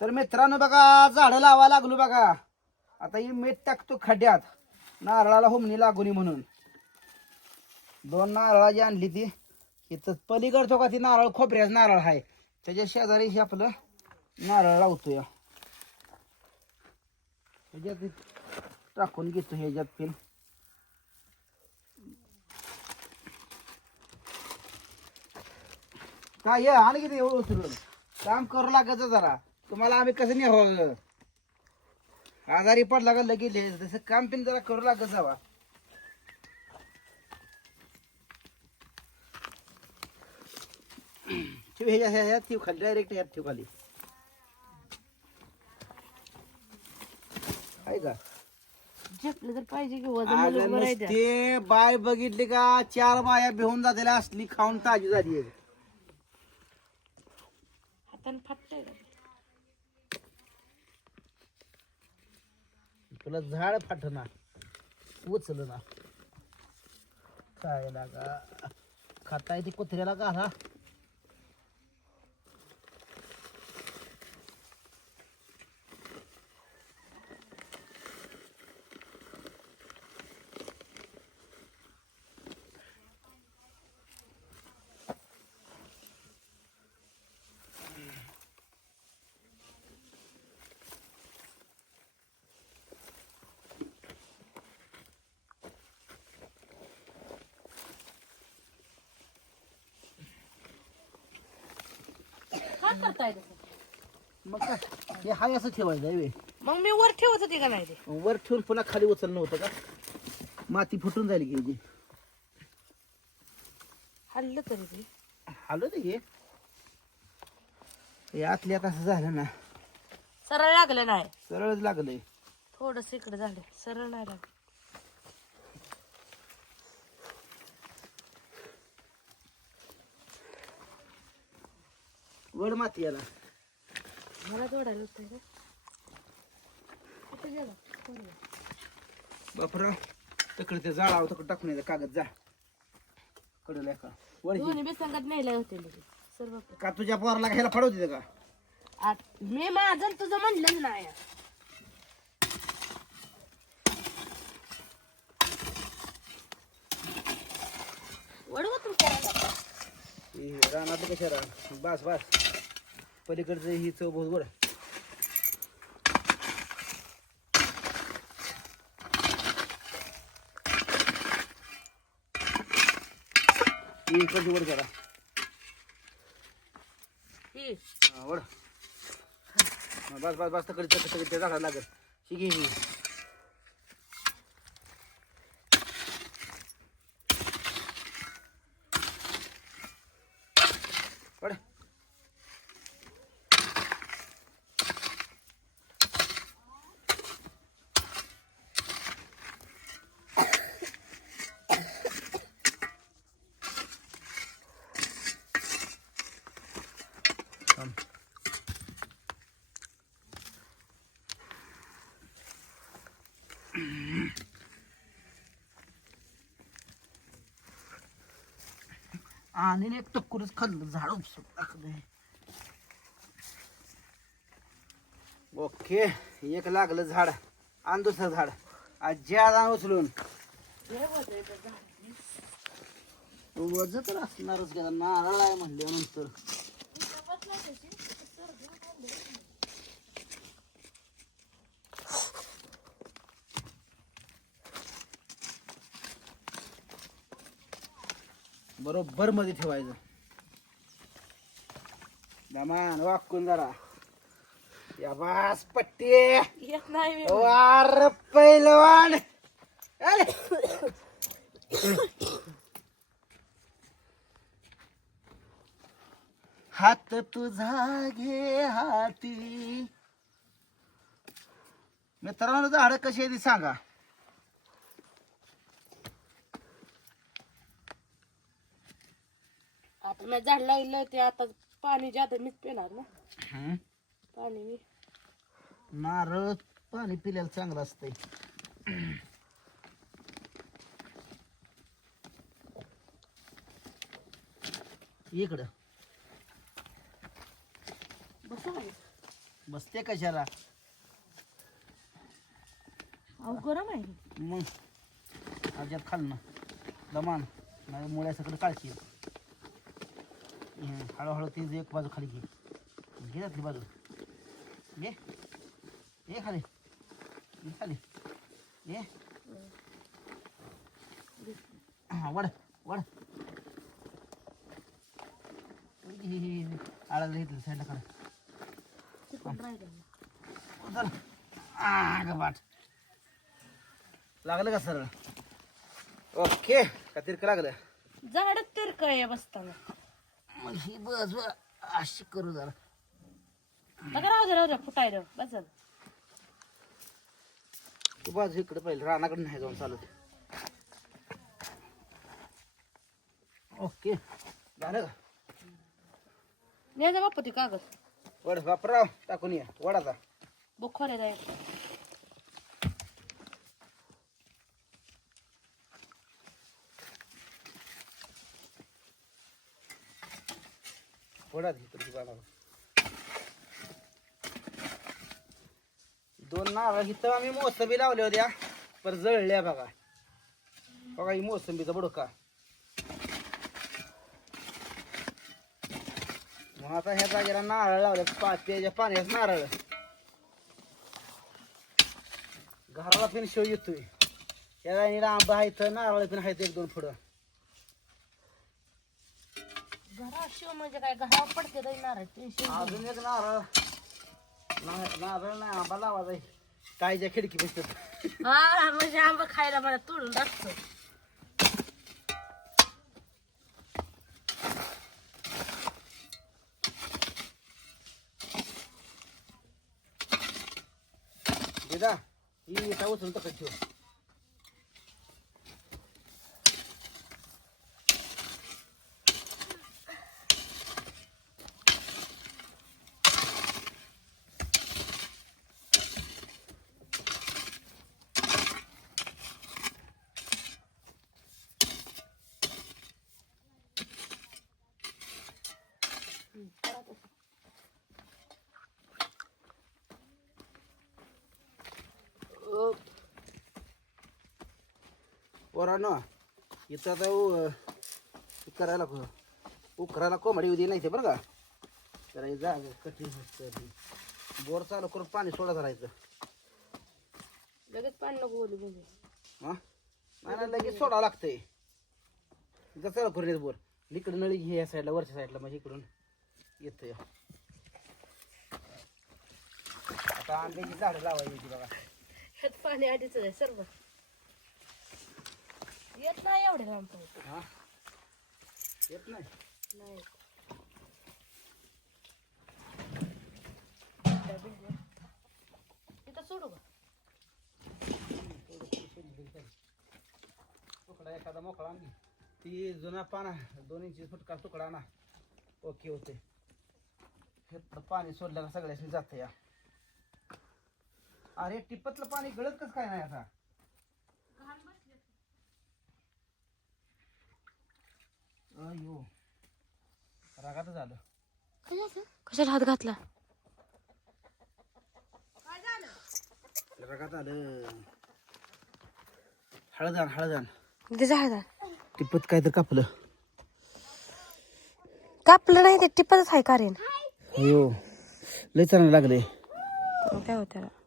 तर मित्रांनो बघा झाडं लावा लागलो बघा. आता ही मीठ टाकतो खड्ड्यात नारळाला हुमणी लागूनी म्हणून. 2 नारळाची आणली ती. इथं पलीकडचं का ती नारळ खोबऱ्याचं नारळ आहे त्याच्या शेजारी आपलं नारळ लावतोय. ह्याच्यात टाकून घेतो ह्याच्यात पिन. काय आणि किती उचलून काम करू लागायचं जरा. तुम्हाला आम्ही कसं नाही हो आजारी पडला का लगेच तसं काम पिन जरा करू लागत जावा. ठेव ह्यात ठेव खाली डायरेक्ट ह्यात ठेव खाली आहे का. झेपलं तर पाहिजे की वजन ते बाय बघितली का 4 बाया भिवून जातेल्या असली खाऊन ताजी झाली आहे. हाताने फाटतंय तुला झाड फाटना उचल ना काय लागा खाताय ती कुत्र्याला घाला. करताय मग काय हे हाय असं ठेवायचं आहे. मग मी वर ठेवत होते का नाही ते वर ठेवून पुन्हा खाली उचलणं होतं का. माती फुटून जाईल की ह्याची. हल्लं तरी ते हालो ते घे हे आतल्या असं झालं ना सरळ लागलं नाही. सरळच लागलंय. थोडस इकडे झालं सरळ नाही लागलं. वड माती याला मला जोडायला होतं का कुठे गेला बापरा तकडे ते जाळावं तकडे टाकून यायचं कागद जा कडलं का वड घे. दोन्ही बेसंगात नेले होते सर्व का तुझ्या पोराला घ्यायला पडवते का. मी माझं तुझं म्हणलं नाही. वडवं तू रानातलं कशा रान बास बास पलीकडचं ही चव बहुत वर. इकडची वर जरा वड बस बस बस तकडे तकडे ते झाडाला लागत ही घे ही. वड आणि एक टक्करच खाल्लं झाड उपसून टाकलंय. ओके एक लागलं झाड आणि दुसरं झाड आजी आला उचलून. वज तर असणारच गेला नारळ आहे म्हणल्यानंतर. बरोबर मध्ये ठेवायचं. दमान वाकून जरा या बास पट्टी येत नाही वार पैलवान. हात तुझा घे हाती. मित्रांनो झाड कशी आहे ती सांगा. आता मी झाड लागलं ते आता पाणी जादा मीच पिणार ना. पाणी मी नारळ पाणी पिल्याला चांगलं असतंय. इकडं बसा बसते कशाला अहो गरम आहे मग अजिबात खाल्लं दमान नाही मुळ्यासकडे काळची हळूहळू ती एक बाजू खाली घे घे ती बाजू घे ये खाली ये खाली ये हां वड वड आळाला घेतलं साईडला काढ चल ग बाट लागलं का सरळ ओके का तिरकं लागलं झाड तर काय बसताना मग ही बस अशी करू जरा राहू दे फुटायला बस झालं. तू बाजू इकडे पाहिजे रानाकडे नाही जाऊन चालत ओके झालं का न्यायचा बाप्पा ती कागद वड वापराव टाकून या वडाचा बुखार आहे वडा इकडे बाळाला दोन नारळ इथं आम्ही मोसंबी लावल्या होत्या पर जळल्या बघा बघा ही मोसंबीचा बुडका मग आता ह्या जागेला नारळ लावल्या प्याच्या पाण्यात नारळ घराला पण शिव येतोय या जागेला आंबा आहे तर नारळ पण आहेत एक दोन पुढं घरा शिव म्हणजे काय घरावर पडते नारळ टेन्शन अजून एक नारळ नारळ नाही आंबा लावायचा कायच्या खिडकी बसतात हा म्हणजे आंबा खायला मला तोडून टाकतो दिदा ही इटा उचलून तसं ठेव पोरांनो इथं आता करायला उकरायला कोंबडी उदी नाही ते बरं का तर हे जागा कठीण बोर चालू करून पाणी सोडा धरायचं लगेच पाणी नको बोलू म्हणजे हां नाही नाही लगेच सोडावं लागतंय इथं चालू करून येत बोर इकडं नळी घे या साईडला वरच्या साईडला म्हणजे इकडून येतं या आता आंब्याची झाडं लावायची बघा ह्यात पाणी आधीच आहे सर्व येत नाही एवढे लांब हां येत नाही नाही तिथं सोडू का तुकडा एखादा मोकळा आणली ती जुना पाना 2 इंची फुटका तुकडा ना ओके होते हे पाणी सोडल्याला सगळ्याशी जातं या अरे टिपतलं पाणी गळत कसं काय नाही आता अयो रागात झालं कशाला हात घातला रागात आलं हळदान हळदान ते झाड टिपत काय तर कापलं कापलं नाही ते टिपतच आहे कारेन अयो लय चांगलं लागले काय होत त्याला